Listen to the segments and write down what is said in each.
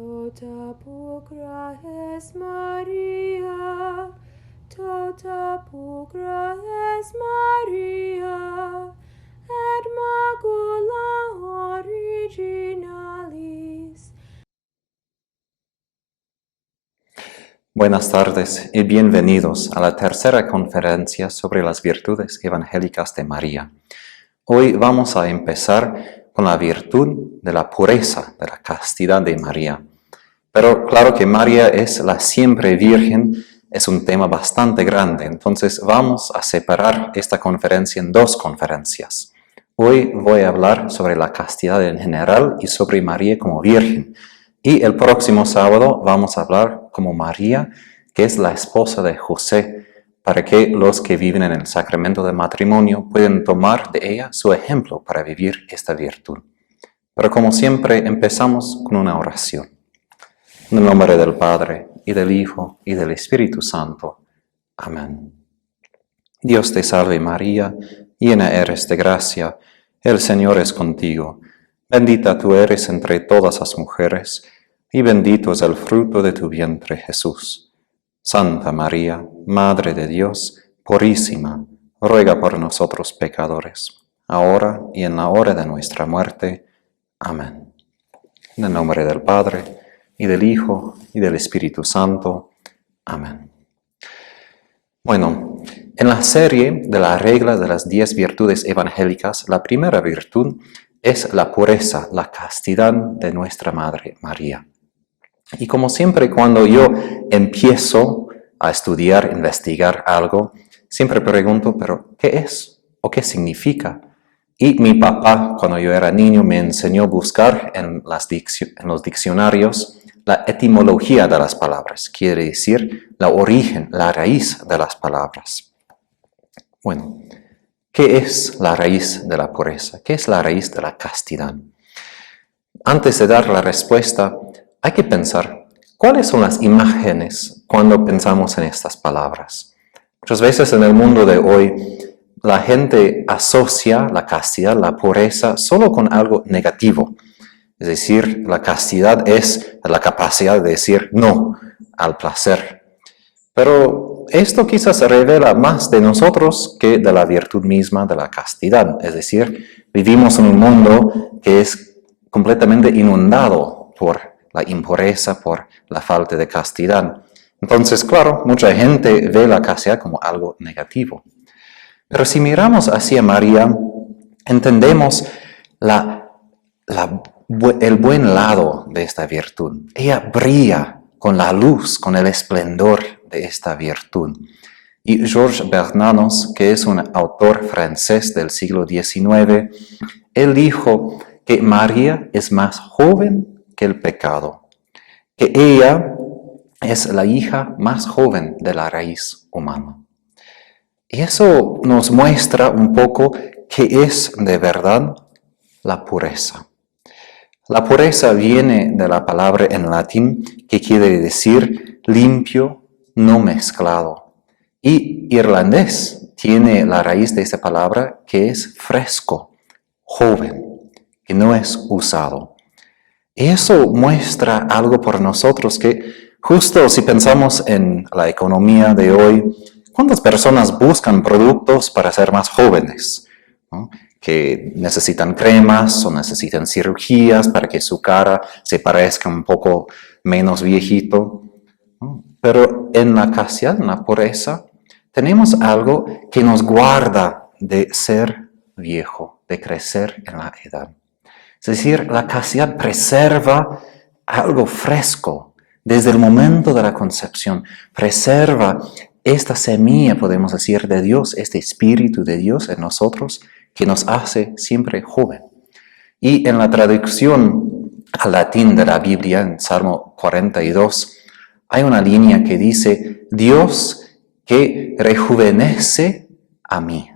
Tota pulchra es Maria, tota pulchra es Maria, et macula originalis. Buenas tardes y bienvenidos a la tercera conferencia sobre las virtudes evangélicas de María. Hoy vamos a empezar con la virtud de la pureza, de la castidad de María. Pero claro que María es la siempre virgen, es un tema bastante grande, entonces vamos a separar esta conferencia en dos conferencias. Hoy voy a hablar sobre la castidad en general y sobre María como virgen. Y el próximo sábado vamos a hablar como María, que es la esposa de José, para que los que viven en el sacramento de matrimonio puedan tomar de ella su ejemplo para vivir esta virtud. Pero como siempre empezamos con una oración. En el nombre del Padre, y del Hijo, y del Espíritu Santo. Amén. Dios te salve María, llena eres de gracia, el Señor es contigo. Bendita tú eres entre todas las mujeres, y bendito es el fruto de tu vientre, Jesús. Santa María, Madre de Dios, purísima, ruega por nosotros pecadores, ahora y en la hora de nuestra muerte. Amén. En el nombre del Padre, y del Hijo, y del Espíritu Santo. Amén. Bueno, en la serie de la regla de las 10 virtudes evangélicas, la primera virtud es la pureza, la castidad de nuestra Madre María. Y como siempre, cuando yo empiezo a estudiar, investigar algo, siempre pregunto, ¿pero qué es? ¿O qué significa? Y mi papá, cuando yo era niño, me enseñó a buscar en los diccionarios la etimología de las palabras, quiere decir la origen, la raíz de las palabras. Bueno, ¿qué es la raíz de la pureza? ¿Qué es la raíz de la castidad? Antes de dar la respuesta, hay que pensar, ¿cuáles son las imágenes cuando pensamos en estas palabras? Muchas veces en el mundo de hoy, la gente asocia la castidad, la pureza, solo con algo negativo. Es decir, la castidad es la capacidad de decir no al placer. Pero esto quizás revela más de nosotros que de la virtud misma de la castidad. Es decir, vivimos en un mundo que es completamente inundado por la impureza, por la falta de castidad. Entonces, claro, mucha gente ve la castidad como algo negativo. Pero si miramos hacia María, entendemos el buen lado de esta virtud. Ella brilla con la luz, con el esplendor de esta virtud. Y Georges Bernanos, que es un autor francés del siglo XIX, él dijo que María es más joven que el pecado, que ella es la hija más joven de la raíz humana. Y eso nos muestra un poco qué es de verdad la pureza. La pureza viene de la palabra en latín que quiere decir limpio, no mezclado. Y irlandés tiene la raíz de esa palabra que es fresco, joven, que no es usado. Y eso muestra algo por nosotros que justo si pensamos en la economía de hoy, ¿cuántas personas buscan productos para ser más jóvenes? ¿No? Que necesitan cremas o necesitan cirugías para que su cara se parezca un poco menos viejito. ¿No? Pero en la castidad, en la pureza, tenemos algo que nos guarda de ser viejo, de crecer en la edad. Es decir, la castidad preserva algo fresco desde el momento de la concepción, preserva esta semilla, podemos decir, de Dios, este espíritu de Dios en nosotros, que nos hace siempre joven. Y en la traducción al latín de la Biblia, en Salmo 42, hay una línea que dice, Dios que rejuvenece a mí.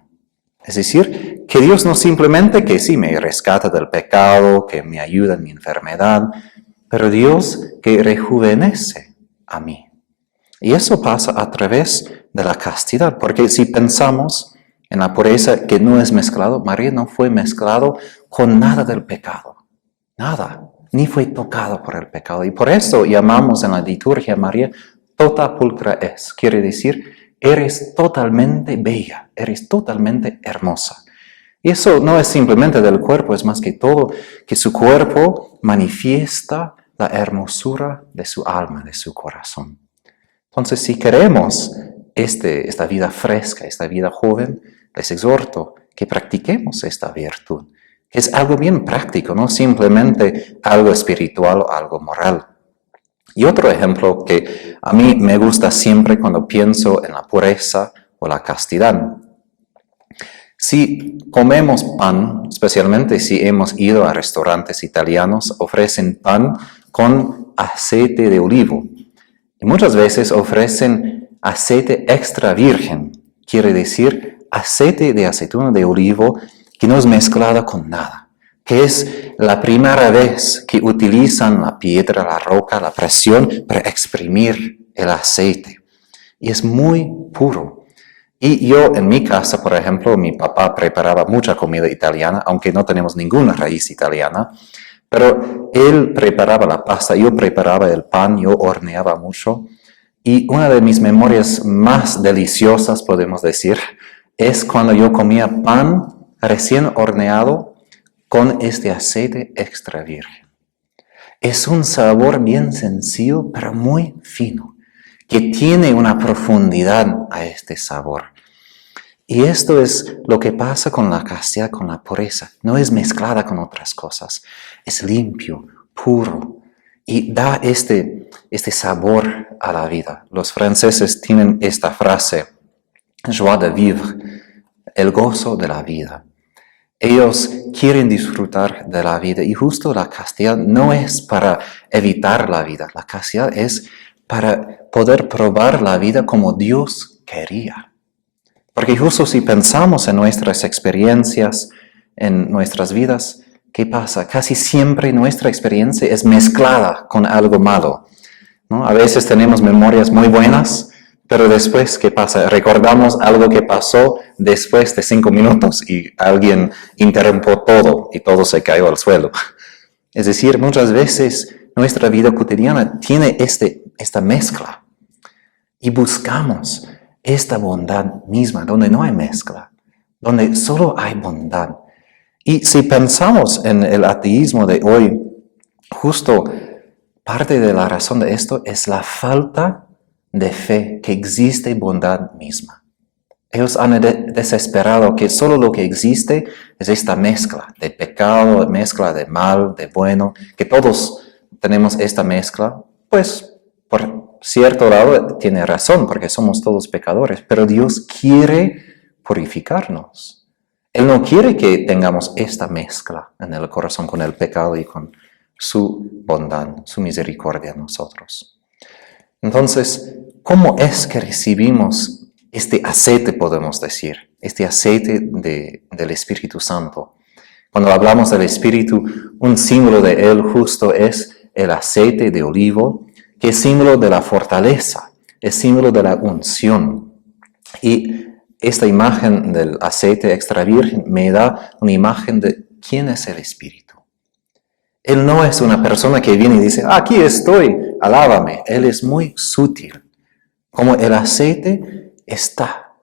Es decir, que Dios no simplemente que sí me rescata del pecado, que me ayuda en mi enfermedad, pero Dios que rejuvenece a mí. Y eso pasa a través de la castidad, porque si pensamos en la pureza que no es mezclado, María no fue mezclado con nada del pecado, nada. ni fue tocado por el pecado. Y por eso llamamos en la liturgia a María tota pulcra es. Quiere decir, eres totalmente bella, eres totalmente hermosa. Y eso no es simplemente del cuerpo, es más que todo que su cuerpo manifiesta la hermosura de su alma, de su corazón. Entonces, si queremos esta vida fresca, esta vida joven, les exhorto que practiquemos esta virtud. Es algo bien práctico, no simplemente algo espiritual o algo moral. Y otro ejemplo que a mí me gusta siempre cuando pienso en la pureza o la castidad. Si comemos pan, especialmente si hemos ido a restaurantes italianos, ofrecen pan con aceite de olivo. Y muchas veces ofrecen aceite extra virgen, quiere decir aceite de aceituna de olivo que no es mezclada con nada, que es la primera vez que utilizan la piedra, la roca, la presión para exprimir el aceite. Y es muy puro. Y yo en mi casa, por ejemplo, mi papá preparaba mucha comida italiana, aunque no tenemos ninguna raíz italiana, pero él preparaba la pasta, yo preparaba el pan, yo horneaba mucho. Y una de mis memorias más deliciosas, podemos decir, es cuando yo comía pan recién horneado con este aceite extra virgen. Es un sabor bien sencillo, pero muy fino, que tiene una profundidad a este sabor. Y esto es lo que pasa con la castidad, con la pureza. No es mezclada con otras cosas. Es limpio, puro, y da este sabor a la vida. Los franceses tienen esta frase, joie de vivre, el gozo de la vida. Ellos quieren disfrutar de la vida y justo la castidad no es para evitar la vida. La castidad es para poder probar la vida como Dios quería. Porque justo si pensamos en nuestras experiencias, en nuestras vidas, ¿qué pasa? Casi siempre nuestra experiencia es mezclada con algo malo, ¿no? A veces tenemos memorias muy buenas, pero después, ¿qué pasa? Recordamos algo que pasó después de 5 minutos y alguien interrumpió todo y todo se cayó al suelo. Es decir, muchas veces nuestra vida cotidiana tiene esta mezcla y buscamos esta bondad misma, donde no hay mezcla, donde solo hay bondad. Y si pensamos en el ateísmo de hoy, justo parte de la razón de esto es la falta de fe que existe bondad misma. Ellos han desesperado que solo lo que existe es esta mezcla de pecado, mezcla de mal, de bueno, que todos tenemos esta mezcla, pues por cierto lado tiene razón, porque somos todos pecadores, pero Dios quiere purificarnos. Él no quiere que tengamos esta mezcla en el corazón con el pecado y con su bondad, su misericordia en nosotros. Entonces, ¿cómo es que recibimos este aceite, podemos decir? Este aceite del Espíritu Santo. Cuando hablamos del Espíritu, un símbolo de Él justo es el aceite de olivo, que es símbolo de la fortaleza, es símbolo de la unción. Y esta imagen del aceite extra virgen me da una imagen de quién es el Espíritu. Él no es una persona que viene y dice, aquí estoy, alábame. Él es muy sutil. Como el aceite está.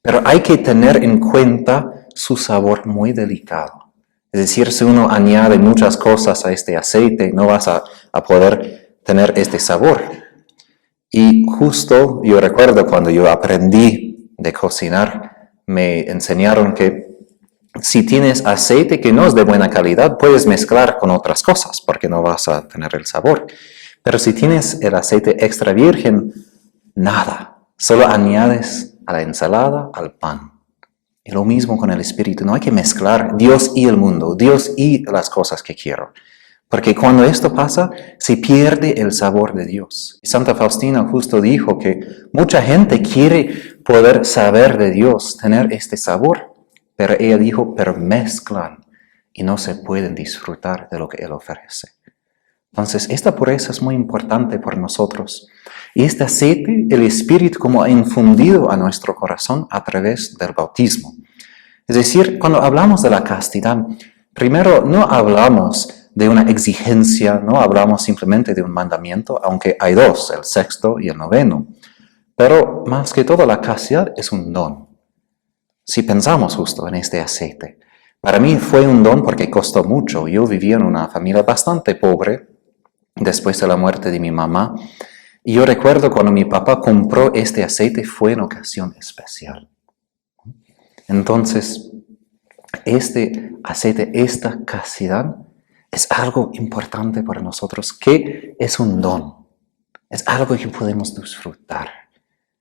Pero hay que tener en cuenta su sabor muy delicado. Es decir, si uno añade muchas cosas a este aceite, no vas a poder tener este sabor. Y justo yo recuerdo cuando yo aprendí de cocinar, me enseñaron que si tienes aceite que no es de buena calidad, puedes mezclar con otras cosas porque no vas a tener el sabor. Pero si tienes el aceite extra virgen, nada. Solo añades a la ensalada, al pan. Y lo mismo con el Espíritu. No hay que mezclar Dios y el mundo, Dios y las cosas que quiero. Porque cuando esto pasa, se pierde el sabor de Dios. Santa Faustina justo dijo que mucha gente quiere poder saber de Dios, tener este sabor. Pero ella dijo, pero mezclan y no se pueden disfrutar de lo que Él ofrece. Entonces, esta pureza es muy importante por nosotros. Y este aceite, el Espíritu como ha infundido a nuestro corazón a través del bautismo. Es decir, cuando hablamos de la castidad, primero no hablamos de una exigencia, no hablamos simplemente de un mandamiento, aunque hay dos, el sexto y el noveno. Pero más que todo la castidad es un don. Si pensamos justo en este aceite, para mí fue un don porque costó mucho. Yo vivía en una familia bastante pobre después de la muerte de mi mamá. Y yo recuerdo cuando mi papá compró este aceite fue en ocasión especial. Entonces, este aceite, esta castidad, es algo importante para nosotros, que es un don. Es algo que podemos disfrutar.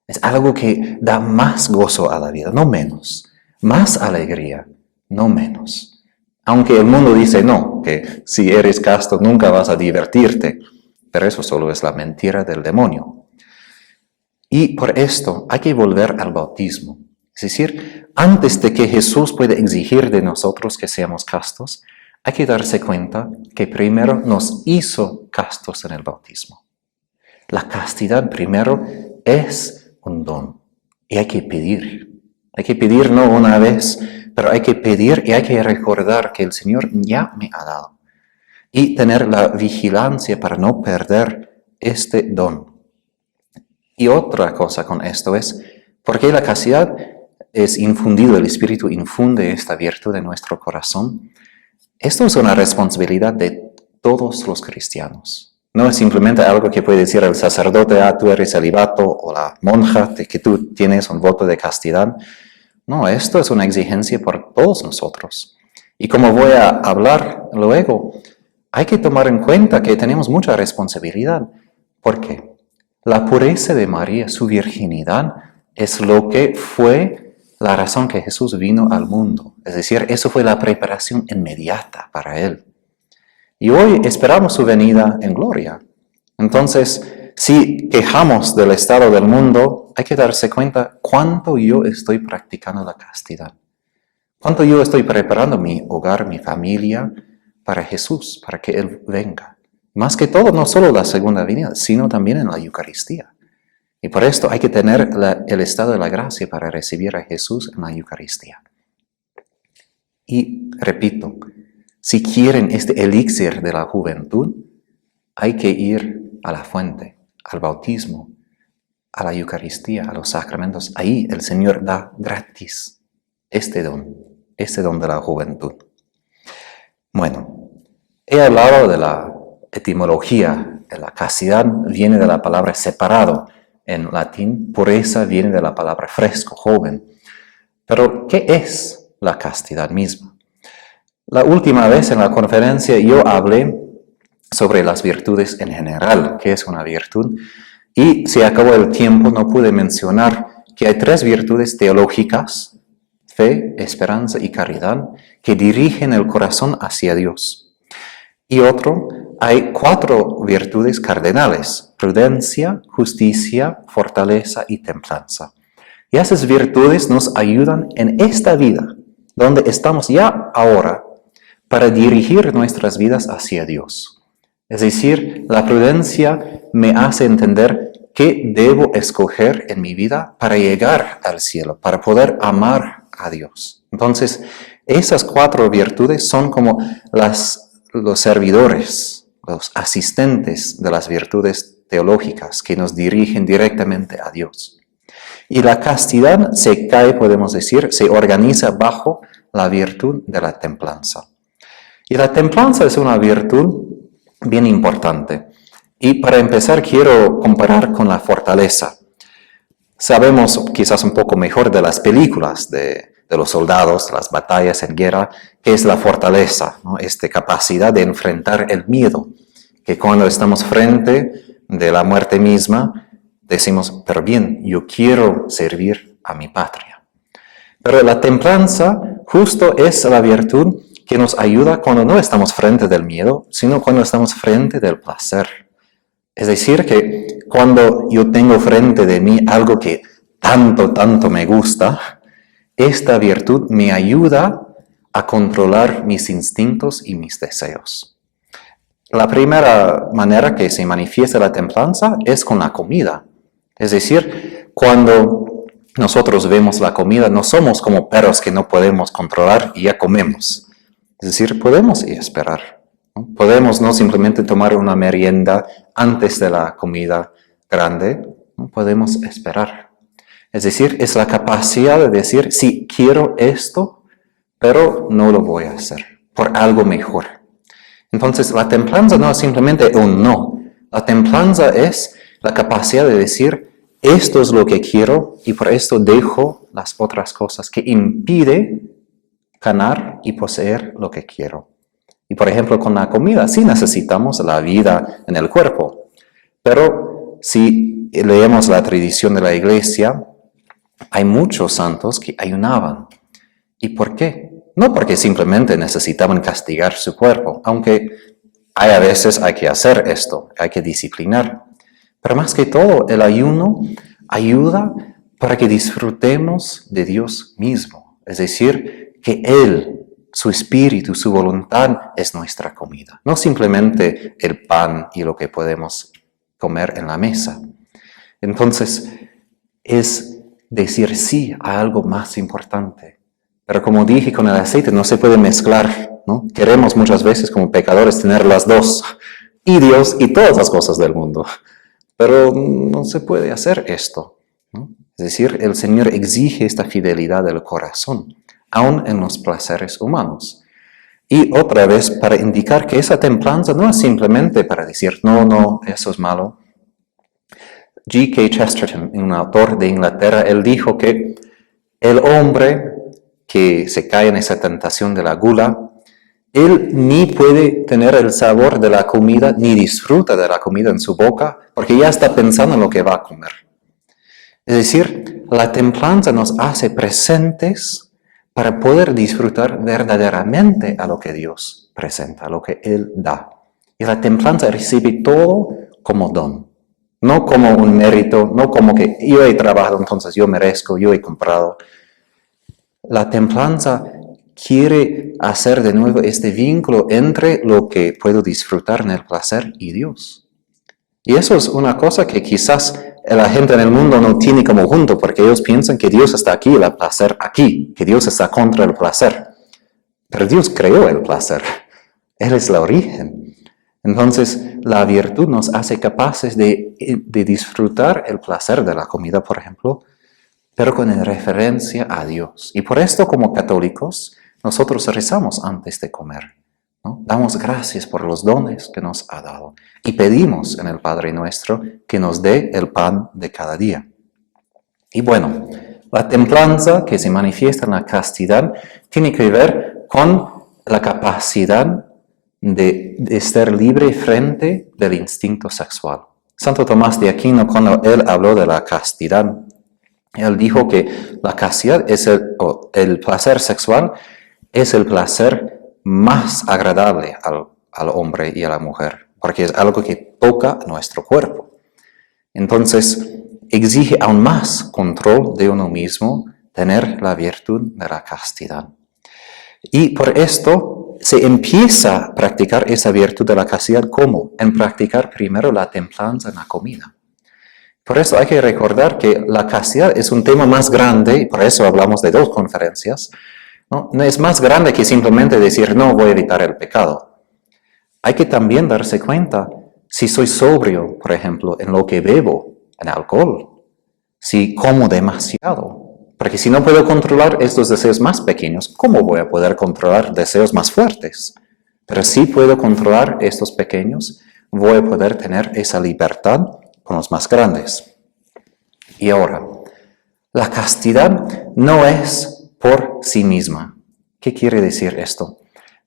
Es algo que da más gozo a la vida, no menos. Más alegría, no menos. Aunque el mundo dice no, que si eres casto nunca vas a divertirte. Pero eso solo es la mentira del demonio. Y por esto hay que volver al bautismo. Es decir, antes de que Jesús pueda exigir de nosotros que seamos castos, hay que darse cuenta que primero nos hizo castos en el bautismo. La castidad primero es un don y hay que pedir. Hay que pedir no una vez, pero hay que pedir y hay que recordar que el Señor ya me ha dado. Y tener la vigilancia para no perder este don. Y otra cosa con esto es, porque la castidad es infundido, el Espíritu infunde esta virtud en nuestro corazón. Esto es una responsabilidad de todos los cristianos. No es simplemente algo que puede decir el sacerdote, tú eres celibato, o la monja, que tú tienes un voto de castidad. No, esto es una exigencia por todos nosotros. Y como voy a hablar luego, hay que tomar en cuenta que tenemos mucha responsabilidad. ¿Por qué? La pureza de María, su virginidad, es lo que fue la razón que Jesús vino al mundo. Es decir, eso fue la preparación inmediata para Él. Y hoy esperamos su venida en gloria. Entonces, si quejamos del estado del mundo, hay que darse cuenta cuánto yo estoy practicando la castidad. Cuánto yo estoy preparando mi hogar, mi familia, para Jesús, para que Él venga. Más que todo, no solo la segunda venida, sino también en la Eucaristía. Y por esto hay que tener el estado de la gracia para recibir a Jesús en la Eucaristía. Y repito, si quieren este elixir de la juventud, hay que ir a la fuente, al bautismo, a la Eucaristía, a los sacramentos. Ahí el Señor da gratis este don de la juventud. Bueno, he hablado de la etimología de la castidad, viene de la palabra separado en latín, pureza viene de la palabra fresco, joven. Pero, ¿qué es la castidad misma? La última vez en la conferencia yo hablé sobre las virtudes en general, qué es una virtud, y se acabó el tiempo, no pude mencionar que hay 3 virtudes teológicas, fe, esperanza y caridad, que dirigen el corazón hacia Dios. Y hay 4 virtudes cardenales, prudencia, justicia, fortaleza y templanza. Y esas virtudes nos ayudan en esta vida, donde estamos ya ahora, para dirigir nuestras vidas hacia Dios. Es decir, la prudencia me hace entender qué debo escoger en mi vida para llegar al cielo, para poder amar a Dios. Entonces, esas 4 virtudes son como los servidores, los asistentes de las virtudes teológicas que nos dirigen directamente a Dios. Y la castidad se cae, podemos decir, se organiza bajo la virtud de la templanza. Y la templanza es una virtud bien importante. Y para empezar quiero comparar con la fortaleza. Sabemos quizás un poco mejor de las películas de los soldados, las batallas en guerra, que es la fortaleza, ¿no? Esta capacidad de enfrentar el miedo, que cuando estamos frente de la muerte misma, decimos, pero bien, yo quiero servir a mi patria. Pero la templanza justo es la virtud que nos ayuda cuando no estamos frente del miedo, sino cuando estamos frente del placer. Es decir, que cuando yo tengo frente de mí algo que tanto me gusta, esta virtud me ayuda a controlar mis instintos y mis deseos. La primera manera que se manifiesta la templanza es con la comida. Es decir, cuando nosotros vemos la comida, no somos como perros que no podemos controlar y ya comemos. Es decir, podemos esperar. ¿no? Podemos no simplemente tomar una merienda antes de la comida grande, ¿no? Podemos esperar. Es decir, es la capacidad de decir, sí, quiero esto, pero no lo voy a hacer por algo mejor. Entonces, la templanza no es simplemente un no. La templanza es la capacidad de decir, esto es lo que quiero y por esto dejo las otras cosas que impide ganar y poseer lo que quiero. Y por ejemplo, con la comida, sí necesitamos la vida en el cuerpo, pero si leemos la tradición de la iglesia, hay muchos santos que ayunaban. ¿Y por qué? No porque simplemente necesitaban castigar su cuerpo, aunque a veces hay que hacer esto, hay que disciplinar. Pero más que todo, el ayuno ayuda para que disfrutemos de Dios mismo. Es decir, que Él, su espíritu, su voluntad es nuestra comida. No simplemente el pan y lo que podemos comer en la mesa. Entonces, es decir sí a algo más importante. Pero como dije con el aceite, no se puede mezclar, ¿no? Queremos muchas veces como pecadores tener las dos, y Dios y todas las cosas del mundo. Pero no se puede hacer esto, ¿no? Es decir, el Señor exige esta fidelidad del corazón, aun en los placeres humanos. Y otra vez, para indicar que esa templanza no es simplemente para decir, no, eso es malo. G.K. Chesterton, un autor de Inglaterra, él dijo que el hombre que se cae en esa tentación de la gula, él ni puede tener el sabor de la comida, ni disfruta de la comida en su boca, porque ya está pensando en lo que va a comer. Es decir, la templanza nos hace presentes para poder disfrutar verdaderamente a lo que Dios presenta, a lo que Él da. Y la templanza recibe todo como don, no como un mérito, no como que yo he trabajado, entonces yo merezco, yo he comprado. La templanza quiere hacer de nuevo este vínculo entre lo que puedo disfrutar en el placer y Dios. Y eso es una cosa que quizás la gente en el mundo no tiene como junto, porque ellos piensan que Dios está aquí y el placer aquí, que Dios está contra el placer. Pero Dios creó el placer. Él es el origen. Entonces, la virtud nos hace capaces de disfrutar el placer de la comida, por ejemplo, pero con referencia a Dios. Y por esto, como católicos, nosotros rezamos antes de comer, ¿no? Damos gracias por los dones que nos ha dado y pedimos en el Padre Nuestro que nos dé el pan de cada día. Y bueno, la templanza que se manifiesta en la castidad tiene que ver con la capacidad de estar libre frente del instinto sexual. Santo Tomás de Aquino, cuando él habló de la castidad, él dijo que la castidad es el placer sexual, es el placer más agradable al hombre y a la mujer, porque es algo que toca nuestro cuerpo. Entonces, exige aún más control de uno mismo tener la virtud de la castidad. Y por esto se empieza a practicar esa virtud de la castidad, ¿cómo? En practicar primero la templanza en la comida. Por eso hay que recordar que la castidad es un tema más grande, y por eso hablamos de 2 conferencias, ¿no? No es más grande que simplemente decir, no, voy a evitar el pecado. Hay que también darse cuenta si soy sobrio, por ejemplo, en lo que bebo, en alcohol, si como demasiado. Porque si no puedo controlar estos deseos más pequeños, ¿cómo voy a poder controlar deseos más fuertes? Pero si puedo controlar estos pequeños, voy a poder tener esa libertad con los más grandes. Y ahora, la castidad no es por sí misma. ¿Qué quiere decir esto?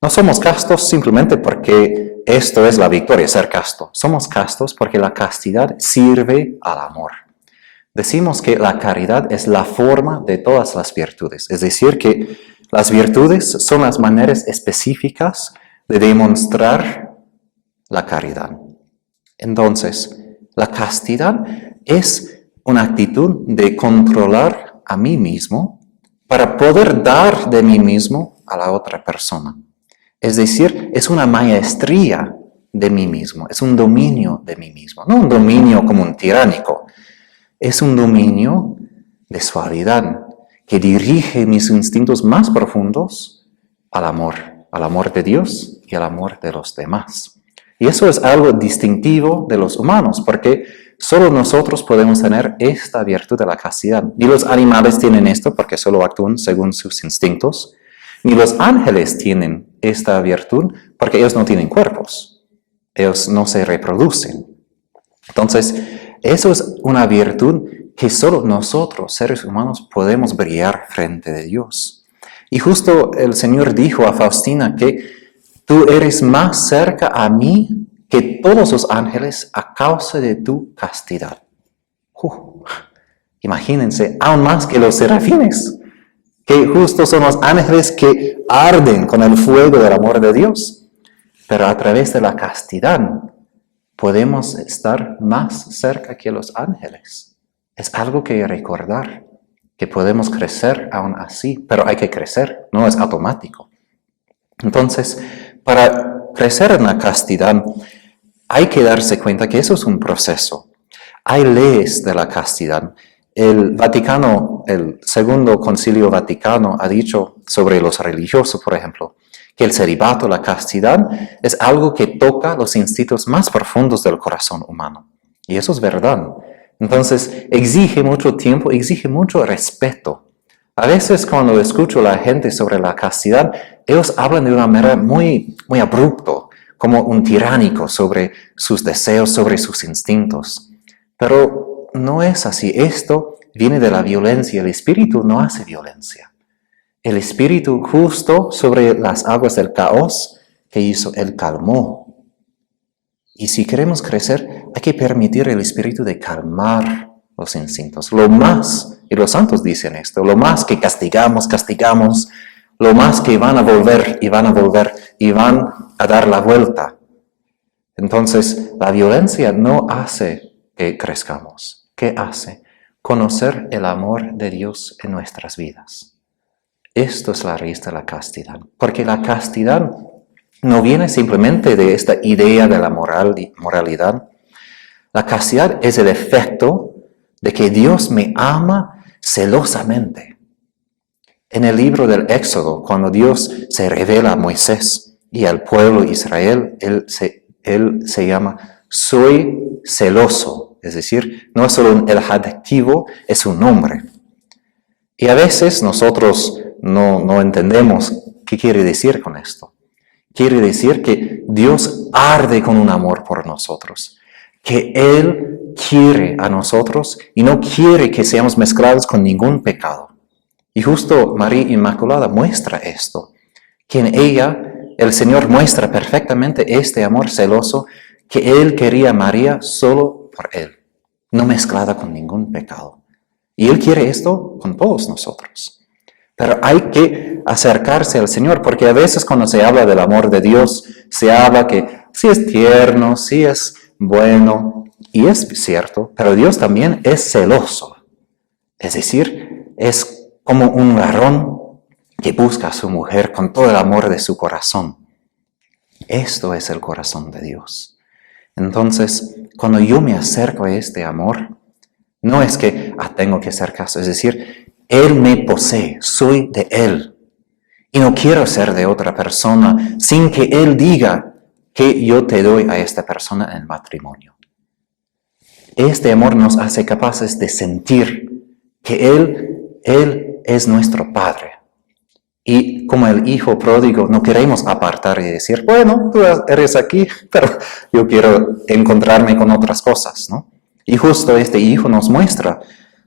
No somos castos simplemente porque esto es la victoria, ser casto. Somos castos porque la castidad sirve al amor. Decimos que la caridad es la forma de todas las virtudes, es decir, que las virtudes son las maneras específicas de demostrar la caridad. Entonces, la castidad es una actitud de controlar a mí mismo para poder dar de mí mismo a la otra persona. Es decir, es una maestría de mí mismo, es un dominio de mí mismo, no un dominio como un tiránico. Es un dominio de suavidad que dirige mis instintos más profundos al amor, al amor de Dios y al amor de los demás. Y eso es algo distintivo de los humanos, porque solo nosotros podemos tener esta virtud de la castidad. Ni los animales tienen esto, porque solo actúan según sus instintos, ni los ángeles tienen esta virtud, porque ellos no tienen cuerpos. Ellos no se reproducen. Entonces, eso es una virtud que solo nosotros, seres humanos, podemos brillar frente de Dios. Y justo el Señor dijo a Faustina que tú eres más cerca a mí que todos los ángeles a causa de tu castidad. Imagínense, aún más que los serafines, que justo son los ángeles que arden con el fuego del amor de Dios. Pero a través de la castidad podemos estar más cerca que los ángeles. Es algo que recordar, que podemos crecer aún así, pero hay que crecer, no es automático. Entonces, para crecer en la castidad, hay que darse cuenta que eso es un proceso. Hay leyes de la castidad. El Segundo Concilio Vaticano ha dicho sobre los religiosos, por ejemplo, que el celibato, la castidad, es algo que toca los instintos más profundos del corazón humano. Y eso es verdad. Entonces, exige mucho tiempo, exige mucho respeto. A veces cuando escucho a la gente sobre la castidad, ellos hablan de una manera muy, muy abrupto, como un tiránico sobre sus deseos, sobre sus instintos. Pero no es así. Esto viene de la violencia. El espíritu no hace violencia. El espíritu justo sobre las aguas del caos que hizo, él calmó. Y si queremos crecer, hay que permitir el espíritu de calmar los instintos. Lo más, y los santos dicen esto, lo más que castigamos, lo más que van a volver y van a dar la vuelta. Entonces, la violencia no hace que crezcamos. ¿Qué hace? Conocer el amor de Dios en nuestras vidas. Esto es la raíz de la castidad. Porque la castidad no viene simplemente de esta idea de la moralidad. La castidad es el efecto de que Dios me ama celosamente. En el libro del Éxodo, cuando Dios se revela a Moisés y al pueblo de Israel, Él se llama soy celoso. Es decir, no es solo el adjetivo, es un nombre. Y a veces nosotros no entendemos qué quiere decir con esto. Quiere decir que Dios arde con un amor por nosotros, que Él quiere a nosotros y no quiere que seamos mezclados con ningún pecado. Y justo María Inmaculada muestra esto, que en ella el Señor muestra perfectamente este amor celoso que Él quería a María solo por Él, no mezclada con ningún pecado. Y Él quiere esto con todos nosotros. Pero hay que acercarse al Señor, porque a veces cuando se habla del amor de Dios, se habla que sí es tierno, sí es bueno, y es cierto, pero Dios también es celoso. Es decir, es como un varón que busca a su mujer con todo el amor de su corazón. Esto es el corazón de Dios. Entonces, cuando yo me acerco a este amor, no es que tengo que hacer caso, es decir, Él me posee, soy de Él. Y no quiero ser de otra persona sin que Él diga que yo te doy a esta persona en matrimonio. Este amor nos hace capaces de sentir que Él es nuestro Padre. Y como el hijo pródigo, no queremos apartar y decir, bueno, tú eres aquí, pero yo quiero encontrarme con otras cosas, ¿no? Y justo este hijo nos muestra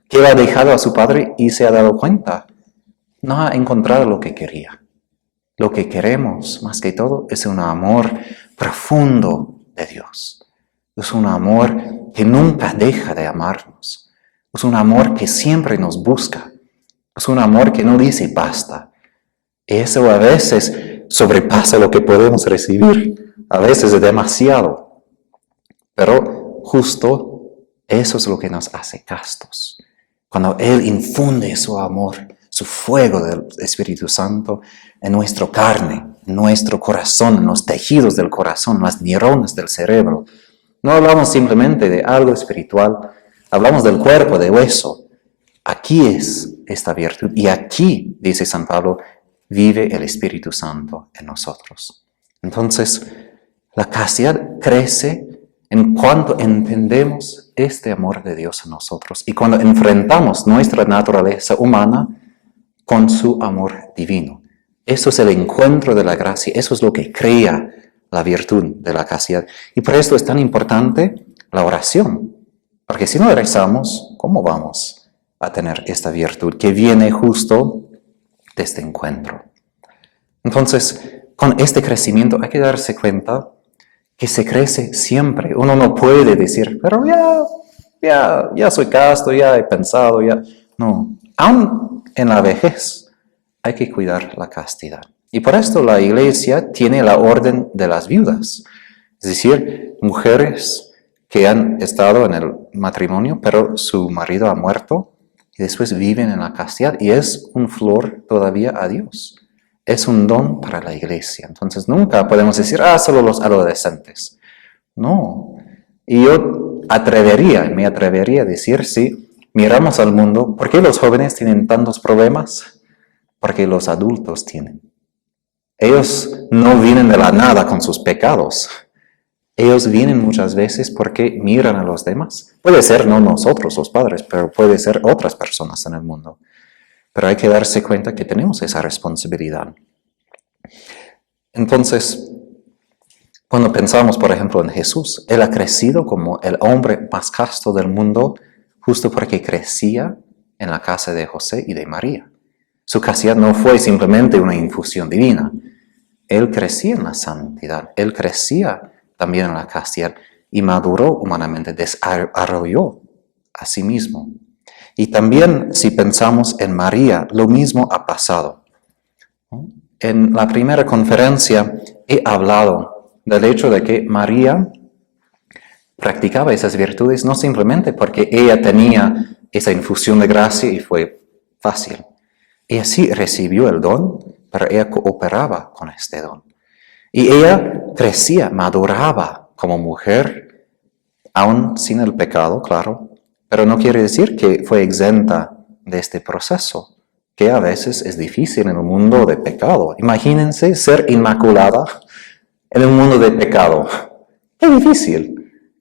que él ha dejado a su padre y se ha dado cuenta. No ha encontrado lo que quería. Lo que queremos, más que todo, es un amor profundo de Dios. Es un amor que nunca deja de amarnos. Es un amor que siempre nos busca. Es un amor que no dice basta. Eso a veces sobrepasa lo que podemos recibir. A veces es demasiado. Pero justo eso es lo que nos hace castos. Cuando Él infunde su amor, su fuego del Espíritu Santo en nuestra carne, en nuestro corazón, en los tejidos del corazón, en las neuronas del cerebro. No hablamos simplemente de algo espiritual, hablamos del cuerpo, de hueso. Aquí es esta virtud. Y aquí, dice San Pablo, vive el Espíritu Santo en nosotros. Entonces, la castidad crece en cuanto entendemos este amor de Dios en nosotros y cuando enfrentamos nuestra naturaleza humana con su amor divino. Eso es el encuentro de la gracia, eso es lo que crea la virtud de la castidad. Y por esto es tan importante la oración, porque si no rezamos, ¿cómo vamos a tener esta virtud que viene justo de este encuentro? Entonces, con este crecimiento hay que darse cuenta que se crece siempre. Uno no puede decir, pero ya soy casto, ya he pensado, ya. No, aún en la vejez hay que cuidar la castidad. Y por esto la Iglesia tiene la orden de las viudas, es decir, mujeres que han estado en el matrimonio, pero su marido ha muerto y después viven en la castidad y es un flor todavía a Dios. Es un don para la Iglesia. Entonces nunca podemos decir, solo los adolescentes. No. Y yo me atrevería a decir, si miramos al mundo, ¿por qué los jóvenes tienen tantos problemas? Porque los adultos tienen. Ellos no vienen de la nada con sus pecados. Ellos vienen muchas veces porque miran a los demás. Puede ser no nosotros los padres, pero puede ser otras personas en el mundo. Pero hay que darse cuenta que tenemos esa responsabilidad. Entonces, cuando pensamos, por ejemplo, en Jesús, Él ha crecido como el hombre más casto del mundo justo porque crecía en la casa de José y de María. Su castidad no fue simplemente una infusión divina. Él crecía en la santidad, Él crecía también en la castidad y maduró humanamente, desarrolló a sí mismo. Y también si pensamos en María, lo mismo ha pasado. En la primera conferencia he hablado del hecho de que María practicaba esas virtudes no simplemente porque ella tenía esa infusión de gracia y fue fácil. Ella sí recibió el don, pero ella cooperaba con este don. Y ella crecía, maduraba como mujer, aún sin el pecado, claro, pero no quiere decir que fue exenta de este proceso, que a veces es difícil en un mundo de pecado. Imagínense ser inmaculada en un mundo de pecado. Qué difícil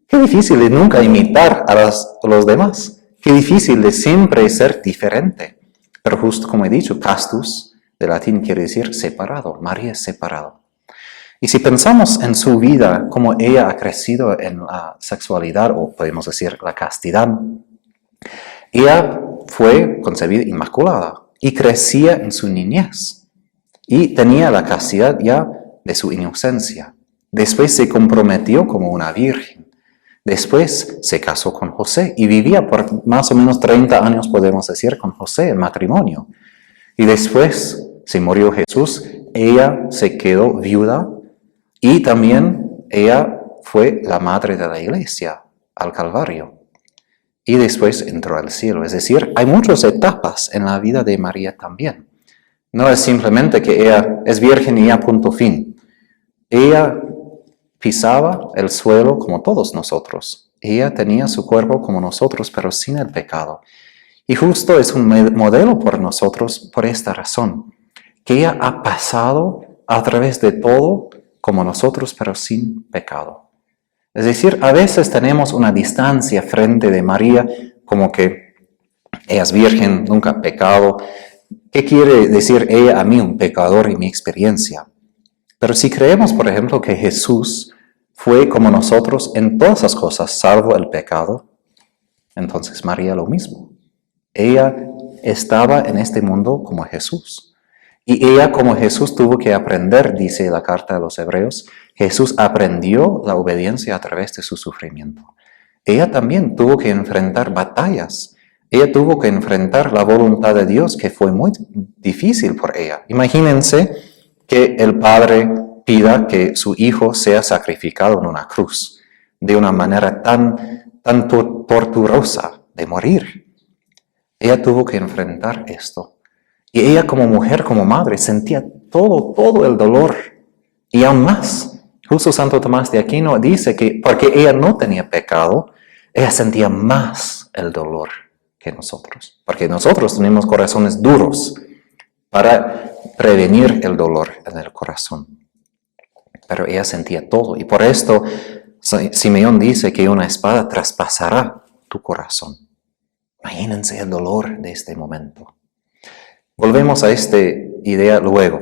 de nunca imitar a los demás. Qué difícil de siempre ser diferente. Pero justo como he dicho, castus, de latín quiere decir separado. María es separado. Y si pensamos en su vida, como ella ha crecido en la sexualidad, o podemos decir la castidad, ella fue concebida inmaculada y crecía en su niñez. Y tenía la castidad ya de su inocencia. Después se comprometió como una virgen. Después se casó con José y vivía por más o menos 30 años, podemos decir, con José en matrimonio. Y después se murió Jesús, ella se quedó viuda y también ella fue la madre de la iglesia al Calvario. Y después entró al cielo. Es decir, hay muchas etapas en la vida de María también. No es simplemente que ella es virgen y ya punto fin. Ella pisaba el suelo como todos nosotros. Ella tenía su cuerpo como nosotros, pero sin el pecado. Y justo es un modelo por nosotros por esta razón, que ella ha pasado a través de todo como nosotros, pero sin pecado. Es decir, a veces tenemos una distancia frente de María, como que ella es virgen, nunca ha pecado. ¿Qué quiere decir ella a mí, un pecador, y mi experiencia? Pero si creemos, por ejemplo, que Jesús fue como nosotros en todas las cosas, salvo el pecado, entonces María lo mismo. Ella estaba en este mundo como Jesús. Y ella como Jesús tuvo que aprender, dice la carta de los Hebreos, Jesús aprendió la obediencia a través de su sufrimiento. Ella también tuvo que enfrentar batallas. Ella tuvo que enfrentar la voluntad de Dios, que fue muy difícil por ella. Imagínense que el padre pida que su hijo sea sacrificado en una cruz, de una manera tan torturosa de morir. Ella tuvo que enfrentar esto. Y ella como mujer, como madre, sentía todo el dolor. Y aún más, justo Santo Tomás de Aquino dice que porque ella no tenía pecado, ella sentía más el dolor que nosotros. Porque nosotros tenemos corazones duros. para prevenir el dolor en el corazón. Pero ella sentía todo, y por esto Simeón dice que una espada traspasará tu corazón. Imagínense el dolor de este momento. Volvemos a esta idea luego.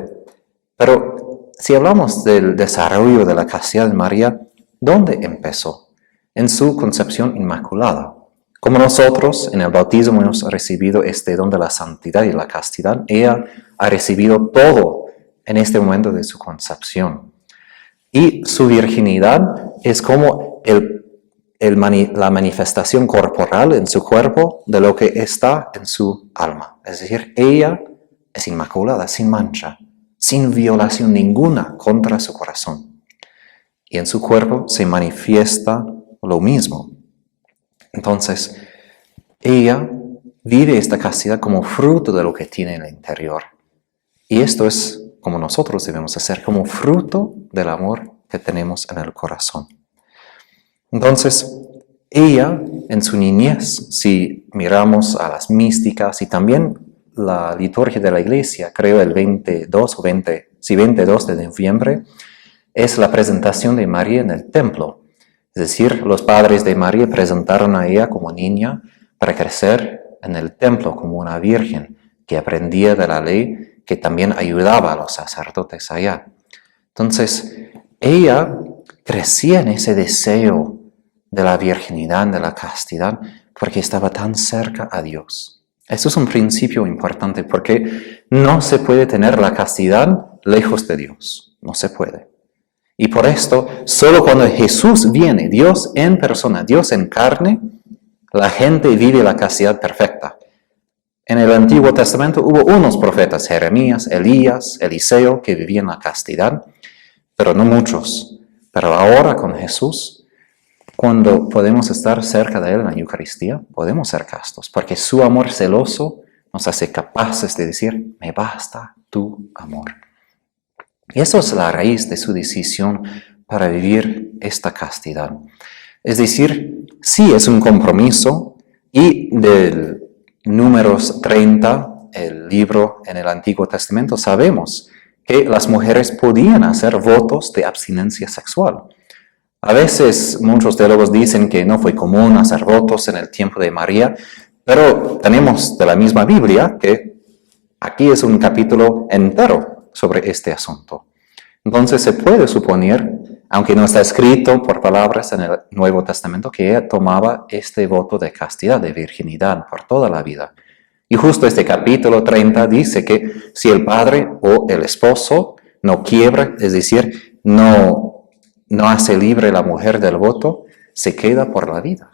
Pero si hablamos del desarrollo de la castidad de María, ¿dónde empezó? En su concepción inmaculada. Como nosotros en el bautismo hemos recibido este don de la santidad y la castidad, ella ha recibido todo en este momento de su concepción. Y su virginidad es como la manifestación corporal en su cuerpo de lo que está en su alma. Es decir, ella es inmaculada, sin mancha, sin violación ninguna contra su corazón. Y en su cuerpo se manifiesta lo mismo. Entonces, ella vive esta castidad como fruto de lo que tiene en el interior. Y esto es como nosotros debemos hacer, como fruto del amor que tenemos en el corazón. Entonces, ella en su niñez, si miramos a las místicas y también la liturgia de la iglesia, creo el 22 de noviembre, es la presentación de María en el templo. Es decir, los padres de María presentaron a ella como niña para crecer en el templo como una virgen que aprendía de la ley, que también ayudaba a los sacerdotes allá. Entonces, ella crecía en ese deseo de la virginidad, de la castidad, porque estaba tan cerca a Dios. Eso es un principio importante, porque no se puede tener la castidad lejos de Dios. No se puede. Y por esto, solo cuando Jesús viene, Dios en persona, Dios en carne, la gente vive la castidad perfecta. En el Antiguo Testamento hubo unos profetas, Jeremías, Elías, Eliseo, que vivían la castidad, pero no muchos. Pero ahora con Jesús, cuando podemos estar cerca de Él en la Eucaristía, podemos ser castos, porque su amor celoso nos hace capaces de decir, me basta tu amor. Y eso es la raíz de su decisión para vivir esta castidad. Es decir, sí es un compromiso, y del Números 30, el libro en el Antiguo Testamento, sabemos que las mujeres podían hacer votos de abstinencia sexual. A veces muchos teólogos dicen que no fue común hacer votos en el tiempo de María, pero tenemos de la misma Biblia que aquí es un capítulo entero sobre este asunto. Entonces se puede suponer, aunque no está escrito por palabras en el Nuevo Testamento, que ella tomaba este voto de castidad, de virginidad por toda la vida. Y justo este capítulo 30 dice que si el padre o el esposo no quiebra, es decir, no hace libre la mujer del voto, se queda por la vida.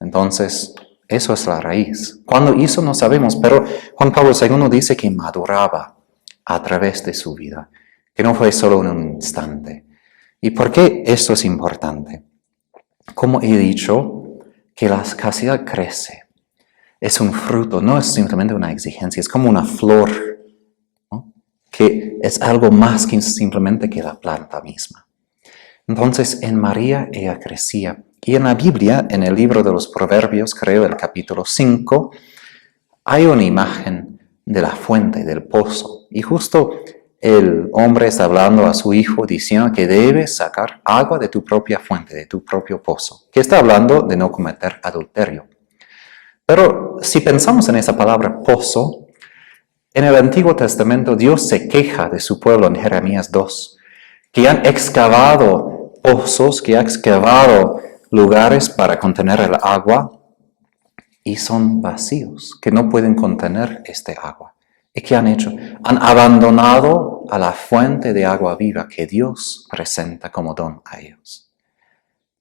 Entonces, eso es la raíz. ¿Cuándo hizo? No sabemos, pero Juan Pablo II dice que maduraba a través de su vida, que no fue solo en un instante. ¿Y por qué esto es importante? Como he dicho, que la castidad crece. Es un fruto, no es simplemente una exigencia, es como una flor, ¿no? Que es algo más que simplemente que la planta misma. Entonces, en María ella crecía. Y en la Biblia, en el libro de los Proverbios, creo el capítulo 5, hay una imagen de la fuente, del pozo. Y justo el hombre está hablando a su hijo diciendo que debes sacar agua de tu propia fuente, de tu propio pozo. Que está hablando de no cometer adulterio. Pero si pensamos en esa palabra pozo, en el Antiguo Testamento Dios se queja de su pueblo en Jeremías 2, que han excavado pozos, que han excavado lugares para contener el agua y son vacíos, que no pueden contener este agua. ¿Y qué han hecho? Han abandonado a la fuente de agua viva que Dios presenta como don a ellos.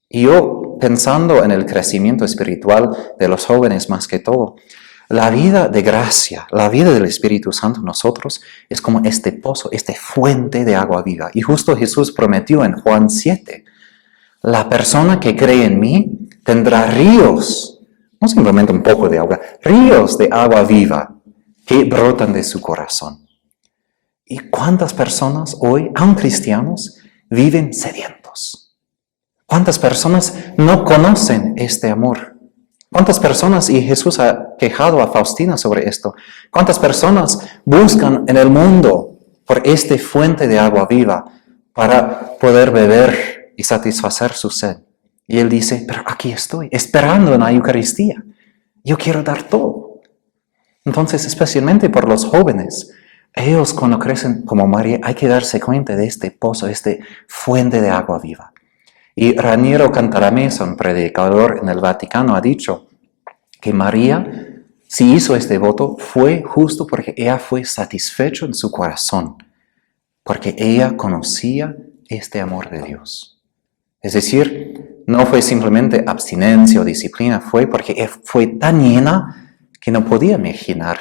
Y yo, pensando en el crecimiento espiritual de los jóvenes más que todo, la vida de gracia, la vida del Espíritu Santo en nosotros es como este pozo, esta fuente de agua viva. Y justo Jesús prometió en Juan 7, la persona que cree en mí tendrá ríos, no simplemente un poco de agua, ríos de agua viva que brotan de su corazón. ¿Y cuántas personas hoy, aun cristianos, viven sedientos? ¿Cuántas personas no conocen este amor? ¿Cuántas personas, y Jesús ha quejado a Faustina sobre esto, cuántas personas buscan en el mundo por esta fuente de agua viva para poder beber y satisfacer su sed? Y él dice, pero aquí estoy, esperando en la Eucaristía. Yo quiero dar todo. Entonces, especialmente por los jóvenes, ellos cuando crecen como María, hay que darse cuenta de este pozo, esta fuente de agua viva. Y Raniero Cantalamessa, un predicador en el Vaticano, ha dicho que María, si hizo este voto, fue justo porque ella fue satisfecha en su corazón, porque ella conocía este amor de Dios. Es decir, no fue simplemente abstinencia o disciplina, fue porque ella fue tan llena que no podía imaginar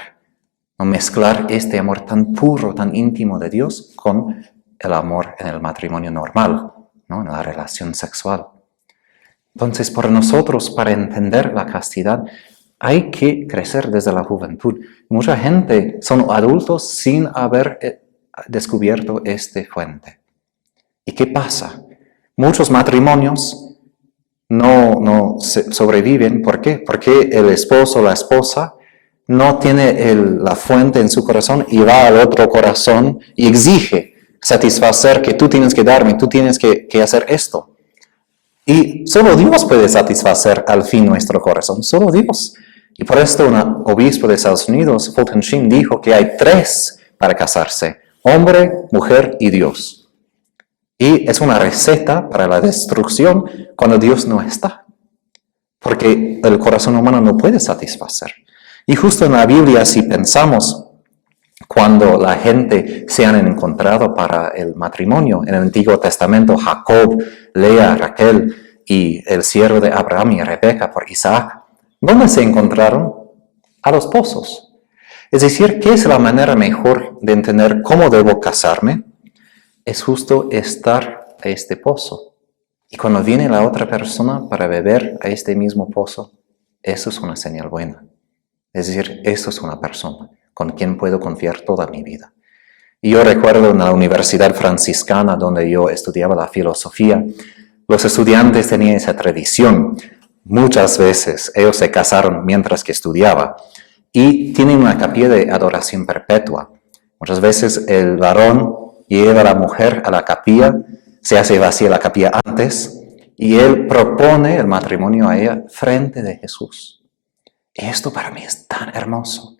o mezclar este amor tan puro, tan íntimo de Dios con el amor en el matrimonio normal, ¿no? En la relación sexual. Entonces, para nosotros, para entender la castidad, hay que crecer desde la juventud. Mucha gente son adultos sin haber descubierto esta fuente. ¿Y qué pasa? Muchos matrimonios no sobreviven. ¿Por qué? Porque el esposo o la esposa no tiene la fuente en su corazón y va al otro corazón y exige satisfacer que tú tienes que darme, tú tienes que hacer esto. Y solo Dios puede satisfacer al fin nuestro corazón, solo Dios. Y por esto un obispo de Estados Unidos, Fulton Sheen, dijo que hay 3 para casarse: hombre, mujer y Dios. Y es una receta para la destrucción cuando Dios no está, porque el corazón humano no puede satisfacer. Y justo en la Biblia, si pensamos, cuando la gente se han encontrado para el matrimonio, en el Antiguo Testamento, Jacob, Lea, Raquel y el siervo de Abraham y Rebeca por Isaac, ¿dónde se encontraron? A los pozos. Es decir, ¿qué es la manera mejor de entender cómo debo casarme? Es justo estar a este pozo. Y cuando viene la otra persona para beber a este mismo pozo, eso es una señal buena. Es decir, eso es una persona con quien puedo confiar toda mi vida. Y yo recuerdo en la Universidad Franciscana, donde yo estudiaba la filosofía, los estudiantes tenían esa tradición. Muchas veces ellos se casaron mientras que estudiaba y tienen una capilla de adoración perpetua. Muchas veces el varón lleva a la mujer a la capilla, se hace vacía la capilla antes y él propone el matrimonio a ella frente de Jesús. Y esto para mí es tan hermoso.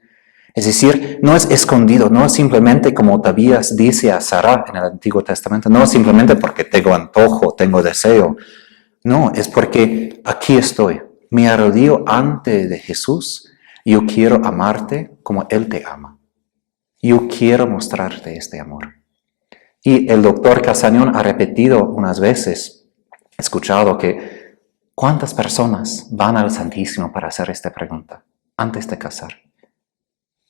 Es decir, no es escondido, no es simplemente como Tobías dice a Sara en el Antiguo Testamento, no es simplemente porque tengo antojo, tengo deseo. No, es porque aquí estoy, me arrodillo ante de Jesús, yo quiero amarte como Él te ama. Yo quiero mostrarte este amor. Y el doctor Casañón ha repetido unas veces, he escuchado que ¿cuántas personas van al Santísimo para hacer esta pregunta antes de casar?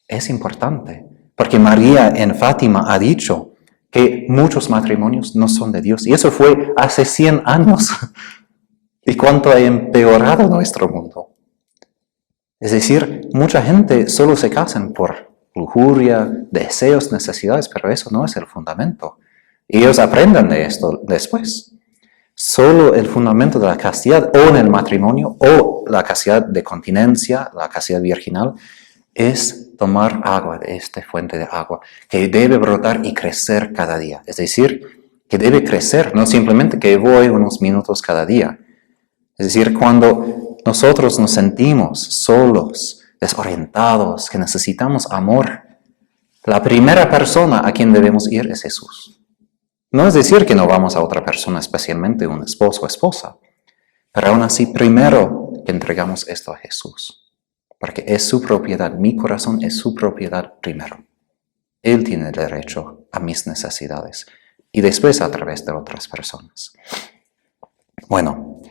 Es importante, porque María en Fátima ha dicho que muchos matrimonios no son de Dios. Y eso fue hace 100 años. ¿Y cuánto ha empeorado nuestro mundo? Es decir, mucha gente solo se casan por lujuria, deseos, necesidades, pero eso no es el fundamento. Y ellos aprenden de esto después. Solo el fundamento de la castidad o en el matrimonio o la castidad de continencia, la castidad virginal, es tomar agua de esta fuente de agua que debe brotar y crecer cada día. Es decir, que debe crecer, no simplemente que voy unos minutos cada día. Es decir, cuando nosotros nos sentimos solos, desorientados, que necesitamos amor, la primera persona a quien debemos ir es Jesús. No es decir que no vamos a otra persona, especialmente un esposo o esposa, pero aún así primero que entregamos esto a Jesús. Porque es su propiedad, mi corazón es su propiedad primero. Él tiene derecho a mis necesidades y después a través de otras personas. Bueno,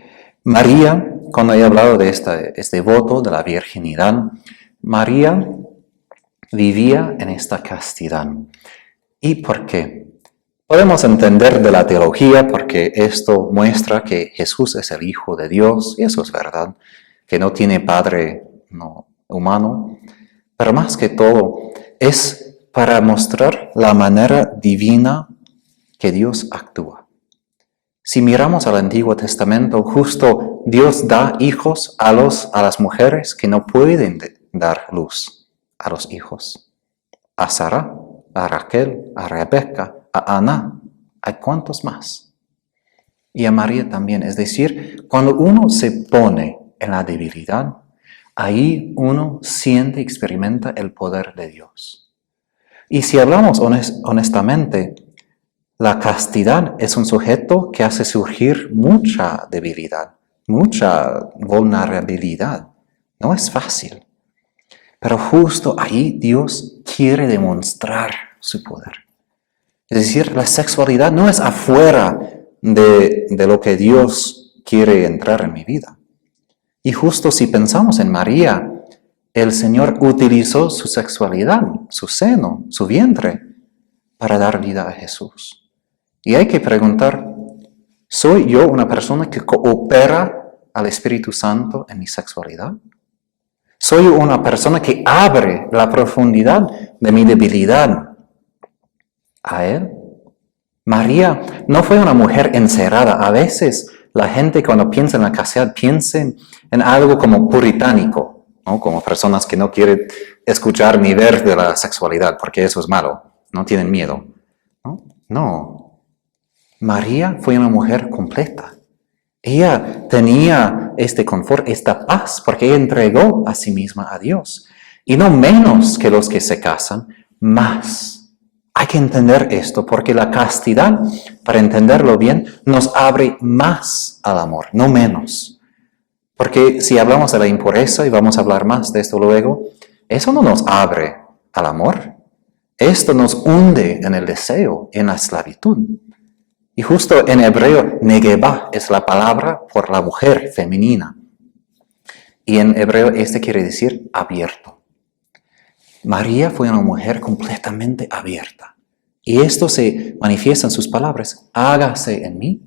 María, cuando he hablado de este voto de la virginidad, María vivía en esta castidad. ¿Y por qué? Podemos entender de la teología porque esto muestra que Jesús es el Hijo de Dios, y eso es verdad, que no tiene padre humano, pero más que todo es para mostrar la manera divina que Dios actúa. Si miramos al Antiguo Testamento, justo Dios da hijos a las mujeres que no pueden dar luz a los hijos. A Sara, a Raquel, a Rebeca, a Ana, ¿hay cuántos más? Y a María también. Es decir, cuando uno se pone en la debilidad, ahí uno siente y experimenta el poder de Dios. Y si hablamos honestamente, la castidad es un sujeto que hace surgir mucha debilidad, mucha vulnerabilidad. No es fácil. Pero justo ahí Dios quiere demostrar su poder. Es decir, la sexualidad no es afuera de lo que Dios quiere entrar en mi vida. Y justo si pensamos en María, el Señor utilizó su sexualidad, su seno, su vientre, para dar vida a Jesús. Y hay que preguntar, ¿soy yo una persona que coopera al Espíritu Santo en mi sexualidad? ¿Soy una persona que abre la profundidad de mi debilidad a Él? María no fue una mujer encerrada. A veces la gente cuando piensa en la castidad piensa en algo como puritánico, ¿no? Como personas que no quieren escuchar ni ver de la sexualidad porque eso es malo, no tienen miedo. No. María fue una mujer completa. Ella tenía este confort, esta paz, porque ella entregó a sí misma a Dios. Y no menos que los que se casan, más. Hay que entender esto, porque la castidad, para entenderlo bien, nos abre más al amor, no menos. Porque si hablamos de la impureza, y vamos a hablar más de esto luego, eso no nos abre al amor. Esto nos hunde en el deseo, en la esclavitud. Y justo en hebreo, negeba es la palabra por la mujer femenina. Y en hebreo quiere decir abierto. María fue una mujer completamente abierta. Y esto se manifiesta en sus palabras. Hágase en mí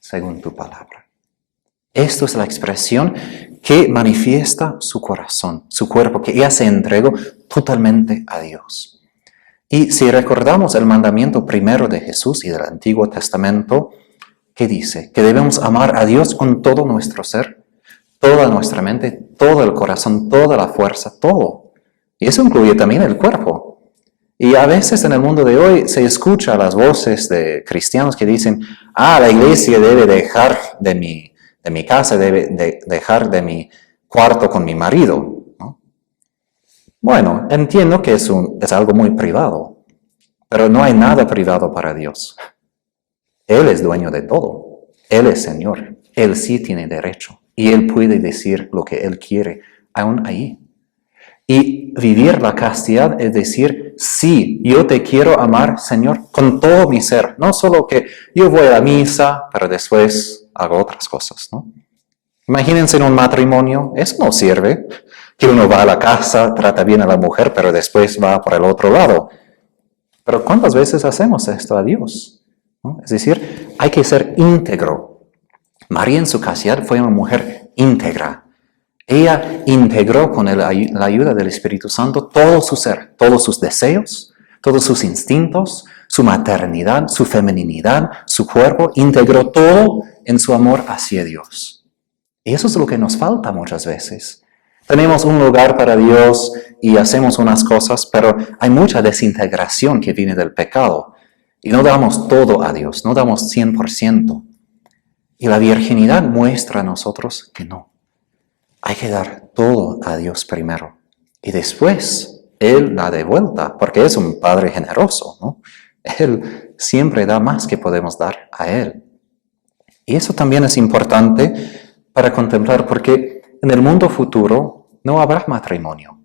según tu palabra. Esto es la expresión que manifiesta su corazón, su cuerpo, que ella se entregó totalmente a Dios. Y si recordamos el mandamiento primero de Jesús y del Antiguo Testamento, ¿qué dice? Que debemos amar a Dios con todo nuestro ser, toda nuestra mente, todo el corazón, toda la fuerza, todo. Y eso incluye también el cuerpo. Y a veces en el mundo de hoy se escucha las voces de cristianos que dicen, la iglesia debe dejar de mi casa, debe dejar de mi cuarto con mi marido. Bueno, entiendo que es algo muy privado, pero no hay nada privado para Dios. Él es dueño de todo. Él es Señor. Él sí tiene derecho. Y Él puede decir lo que Él quiere, aún ahí. Y vivir la castidad es decir, sí, yo te quiero amar, Señor, con todo mi ser. No solo que yo voy a la misa, pero después hago otras cosas, ¿no? Imagínense en un matrimonio, eso no sirve. Que uno va a la casa, trata bien a la mujer, pero después va por el otro lado. Pero ¿cuántas veces hacemos esto a Dios? ¿No? Es decir, hay que ser íntegro. María en su castidad fue una mujer íntegra. Ella integró con la ayuda del Espíritu Santo todo su ser, todos sus deseos, todos sus instintos, su maternidad, su feminidad, su cuerpo, integró todo en su amor hacia Dios. Y eso es lo que nos falta muchas veces. Tenemos un lugar para Dios y hacemos unas cosas, pero hay mucha desintegración que viene del pecado. Y no damos todo a Dios, no damos 100%. Y la virginidad muestra a nosotros que no. Hay que dar todo a Dios primero. Y después Él da de vuelta, porque es un Padre generoso, ¿no? Él siempre da más que podemos dar a Él. Y eso también es importante para contemplar, porque en el mundo futuro no habrá matrimonio.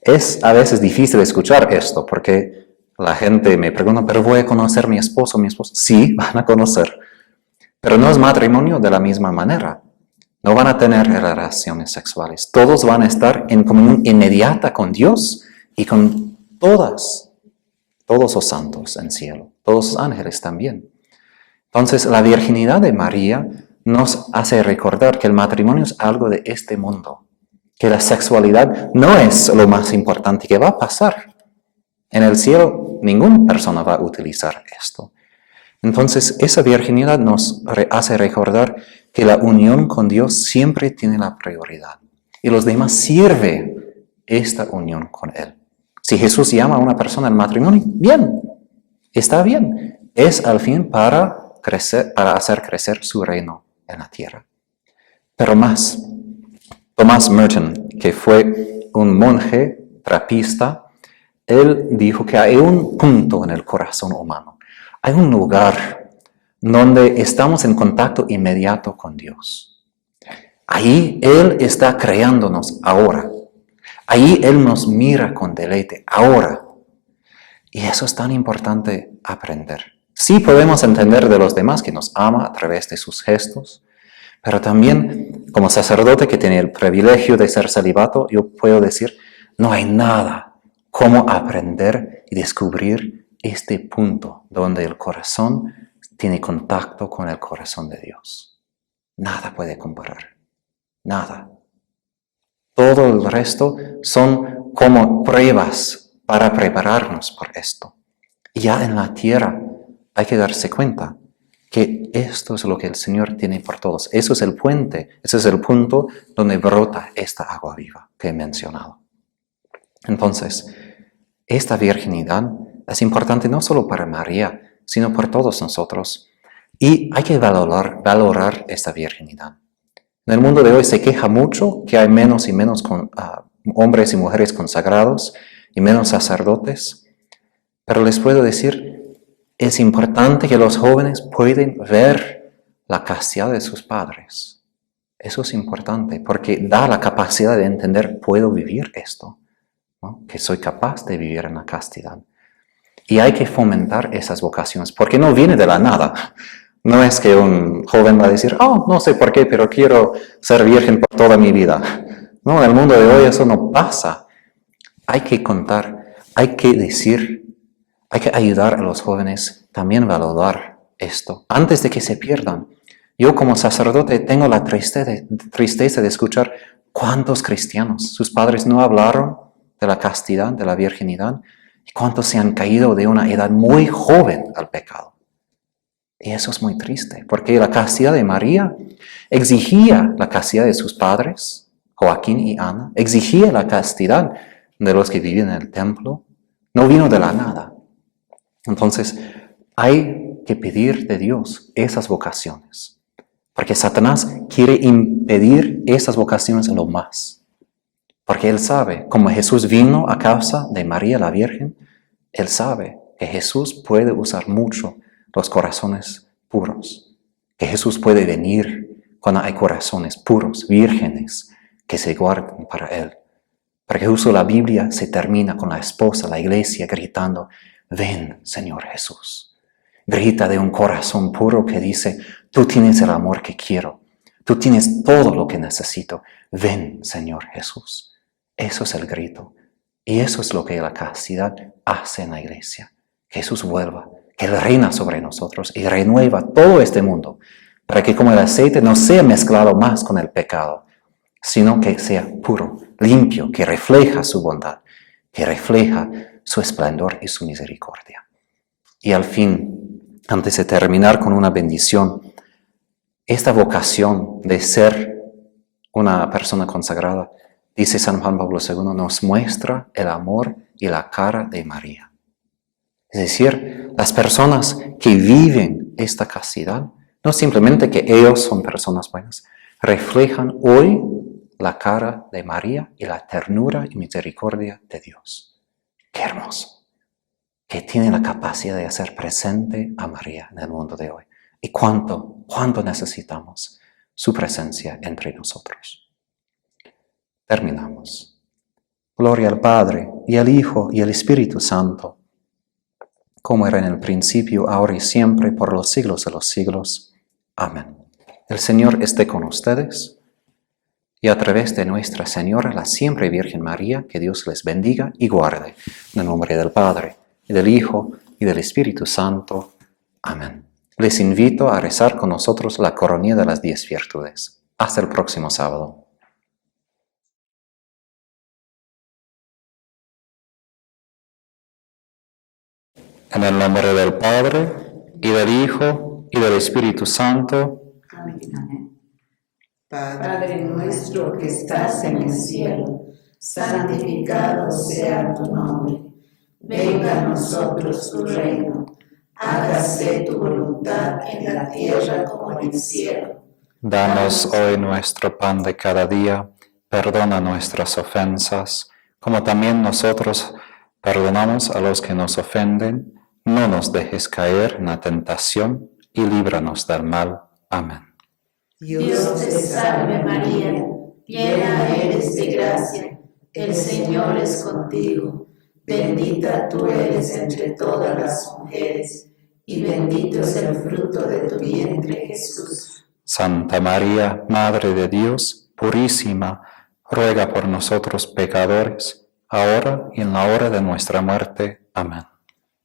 Es a veces difícil escuchar esto, porque la gente me pregunta, ¿pero voy a conocer a mi esposo, mi esposa? Sí, van a conocer. Pero no es matrimonio de la misma manera. No van a tener relaciones sexuales. Todos van a estar en comunión inmediata con Dios y con todos los santos en cielo, todos los ángeles también. Entonces, la virginidad de María nos hace recordar que el matrimonio es algo de este mundo, que la sexualidad no es lo más importante que va a pasar. En el cielo, ninguna persona va a utilizar esto. Entonces, esa virginidad nos hace recordar que la unión con Dios siempre tiene la prioridad. Y los demás sirve esta unión con Él. Si Jesús llama a una persona al matrimonio, bien, está bien. Es al fin para hacer crecer su reino en la tierra. Pero más, Thomas Merton, que fue un monje trapista, él dijo que hay un punto en el corazón humano, hay un lugar donde estamos en contacto inmediato con Dios. Ahí Él está creándonos ahora. Ahí Él nos mira con deleite ahora. Y eso es tan importante aprender. Sí podemos entender de los demás que nos ama a través de sus gestos, pero también como sacerdote que tiene el privilegio de ser celibato, yo puedo decir, no hay nada como aprender y descubrir este punto donde el corazón tiene contacto con el corazón de Dios. Nada puede comparar. Nada. Todo el resto son como pruebas para prepararnos por esto. Y ya en la tierra hay que darse cuenta que esto es lo que el Señor tiene por todos. Eso es el puente, ese es el punto donde brota esta agua viva que he mencionado. Entonces, esta virginidad es importante no solo para María, sino por todos nosotros. Y hay que valorar esta virginidad. En el mundo de hoy se queja mucho que hay menos y menos hombres y mujeres consagrados y menos sacerdotes. Pero les puedo decir, es importante que los jóvenes puedan ver la castidad de sus padres. Eso es importante porque da la capacidad de entender, puedo vivir esto, ¿no? Que soy capaz de vivir en la castidad. Y hay que fomentar esas vocaciones, porque no viene de la nada. No es que un joven va a decir, oh, no sé por qué, pero quiero ser virgen por toda mi vida. No, en el mundo de hoy eso no pasa. Hay que contar, hay que decir, hay que ayudar a los jóvenes también a valorar esto, antes de que se pierdan. Yo como sacerdote tengo la tristeza de escuchar cuántos cristianos, sus padres no hablaron de la castidad, de la virginidad, y cuántos se han caído de una edad muy joven al pecado. Y eso es muy triste, porque la castidad de María exigía la castidad de sus padres, Joaquín y Ana, exigía la castidad de los que vivían en el templo, no vino de la nada. Entonces, hay que pedir de Dios esas vocaciones, porque Satanás quiere impedir esas vocaciones lo más. Porque él sabe, como Jesús vino a causa de María la Virgen, él sabe que Jesús puede usar mucho los corazones puros, que Jesús puede venir cuando hay corazones puros, vírgenes, que se guardan para él. Porque justo la Biblia se termina con la esposa, la iglesia, gritando, ven, Señor Jesús. Grita de un corazón puro que dice, tú tienes el amor que quiero, tú tienes todo lo que necesito, ven, Señor Jesús. Eso es el grito. Y eso es lo que la castidad hace en la iglesia. Que Jesús vuelva, que Él reina sobre nosotros y renueva todo este mundo, para que como el aceite no sea mezclado más con el pecado, sino que sea puro, limpio, que refleja su bondad, que refleja su esplendor y su misericordia. Y al fin, antes de terminar con una bendición, esta vocación de ser una persona consagrada, dice San Juan Pablo II, nos muestra el amor y la cara de María. Es decir, las personas que viven esta castidad, no simplemente que ellos son personas buenas, reflejan hoy la cara de María y la ternura y misericordia de Dios. ¡Qué hermoso! Que tiene la capacidad de hacer presente a María en el mundo de hoy. Y cuánto necesitamos su presencia entre nosotros. Terminamos. Gloria al Padre, y al Hijo, y al Espíritu Santo, como era en el principio, ahora y siempre, por los siglos de los siglos. Amén. El Señor esté con ustedes, y a través de Nuestra Señora, la siempre Virgen María, que Dios les bendiga y guarde. En el nombre del Padre, y del Hijo, y del Espíritu Santo. Amén. Les invito a rezar con nosotros la coronilla de las 10 virtudes. Hasta el próximo sábado. En el nombre del Padre, y del Hijo, y del Espíritu Santo. Amén. Padre nuestro que estás en el cielo, santificado sea tu nombre. Venga a nosotros tu reino. Hágase tu voluntad en la tierra como en el cielo. Danos hoy nuestro pan de cada día. Perdona nuestras ofensas, como también nosotros perdonamos a los que nos ofenden. No nos dejes caer en la tentación y líbranos del mal. Amén. Dios te salve María, llena eres de gracia, el Señor es contigo. Bendita tú eres entre todas las mujeres, y bendito es el fruto de tu vientre, Jesús. Santa María, Madre de Dios, purísima, ruega por nosotros pecadores, ahora y en la hora de nuestra muerte. Amén.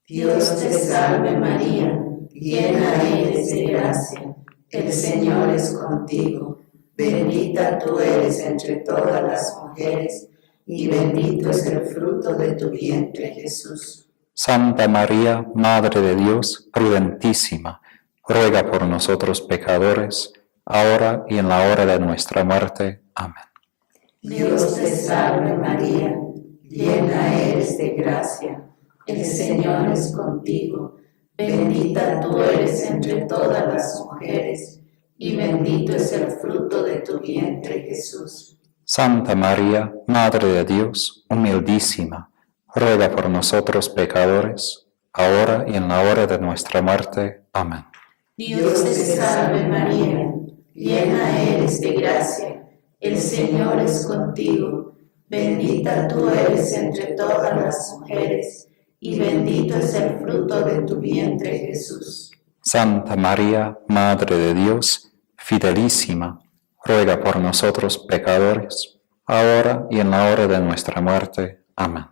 Dios te salve María, llena eres de gracia, el Señor es contigo. Bendita tú eres entre todas las mujeres, y bendito es el fruto de tu vientre, Jesús. Santa María, Madre de Dios, prudentísima, ruega por nosotros pecadores, ahora y en la hora de nuestra muerte. Amén. Dios te salve María, llena eres de gracia, el Señor es contigo. Bendita tú eres entre todas las mujeres, y bendito es el fruto de tu vientre, Jesús. Santa María, Madre de Dios, humildísima, ruega por nosotros pecadores, ahora y en la hora de nuestra muerte. Amén. Dios te salve María, llena eres de gracia, el Señor es contigo. Bendita tú eres entre todas las mujeres, y bendito es el fruto de tu vientre, Jesús. Santa María, Madre de Dios, fidelísima, ruega por nosotros pecadores, ahora y en la hora de nuestra muerte. Amén.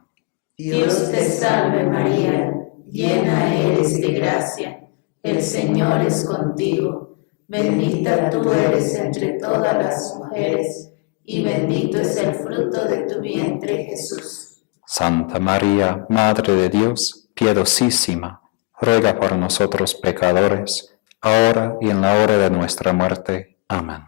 Dios te salve María, llena eres de gracia, el Señor es contigo. Bendita tú eres entre todas las mujeres, y bendito es el fruto de tu vientre, Jesús. Santa María, Madre de Dios, piadosísima, ruega por nosotros pecadores, ahora y en la hora de nuestra muerte. Amén.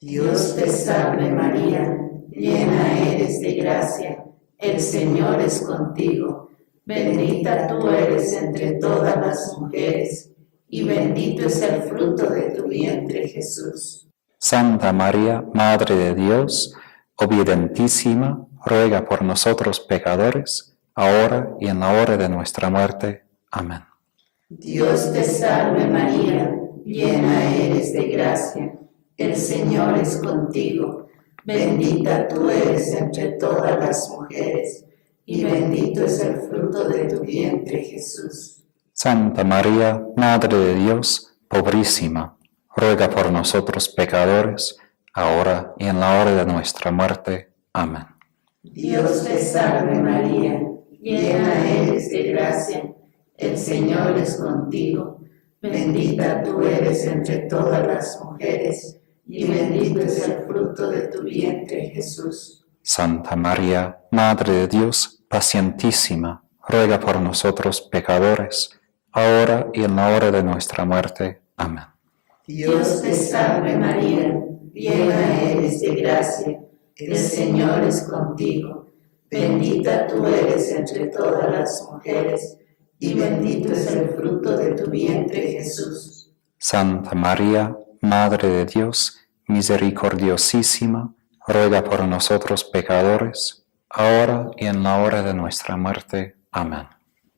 Dios te salve María, llena eres de gracia, el Señor es contigo. Bendita tú eres entre todas las mujeres, y bendito es el fruto de tu vientre, Jesús. Santa María, Madre de Dios, obedientísima, ruega por nosotros pecadores, ahora y en la hora de nuestra muerte. Amén. Dios te salve María, llena eres de gracia, el Señor es contigo. Bendita tú eres entre todas las mujeres, y bendito es el fruto de tu vientre, Jesús. Santa María, Madre de Dios, pobrísima, ruega por nosotros pecadores, ahora y en la hora de nuestra muerte. Amén. Dios te salve María, llena eres de gracia, el Señor es contigo. Bendita tú eres entre todas las mujeres, y bendito es el fruto de tu vientre, Jesús. Santa María, Madre de Dios, pacientísima, ruega por nosotros pecadores, ahora y en la hora de nuestra muerte. Amén. Dios te salve María, llena eres de gracia, el Señor es contigo. Bendita tú eres entre todas las mujeres, y bendito es el fruto de tu vientre, Jesús. Santa María, Madre de Dios, misericordiosísima, ruega por nosotros pecadores, ahora y en la hora de nuestra muerte. Amén.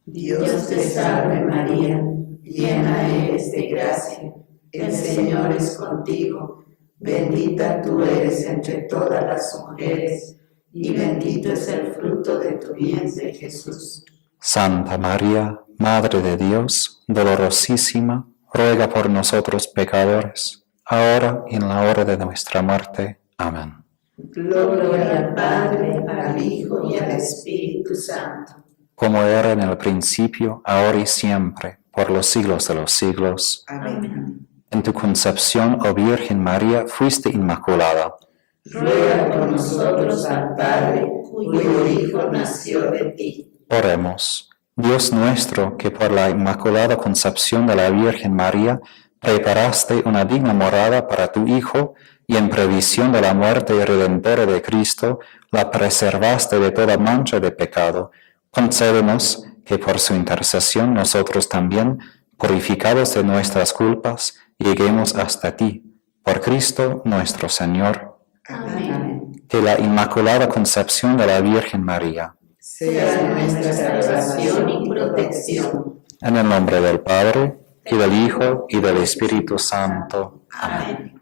Dios te salve María, llena eres de gracia, el Señor es contigo. Bendita tú eres entre todas las mujeres, y bendito es el fruto de tu vientre, Jesús. Santa María, Madre de Dios, dolorosísima, ruega por nosotros pecadores, ahora y en la hora de nuestra muerte. Amén. Gloria al Padre, al Hijo y al Espíritu Santo. Como era en el principio, ahora y siempre, por los siglos de los siglos. Amén. En tu concepción, oh Virgen María, fuiste inmaculada. Ruega por nosotros al Padre, cuyo Hijo nació de ti. Oremos. Dios nuestro, que por la Inmaculada Concepción de la Virgen María preparaste una digna morada para tu Hijo, y en previsión de la muerte redentora de Cristo, la preservaste de toda mancha de pecado, concédenos que por su intercesión nosotros también, purificados de nuestras culpas, lleguemos hasta ti. Por Cristo nuestro Señor. Amén. Que la Inmaculada Concepción de la Virgen María, Sea nuestra salvación y protección. en el nombre del Padre, y del Hijo, y del Espíritu Santo. Amén.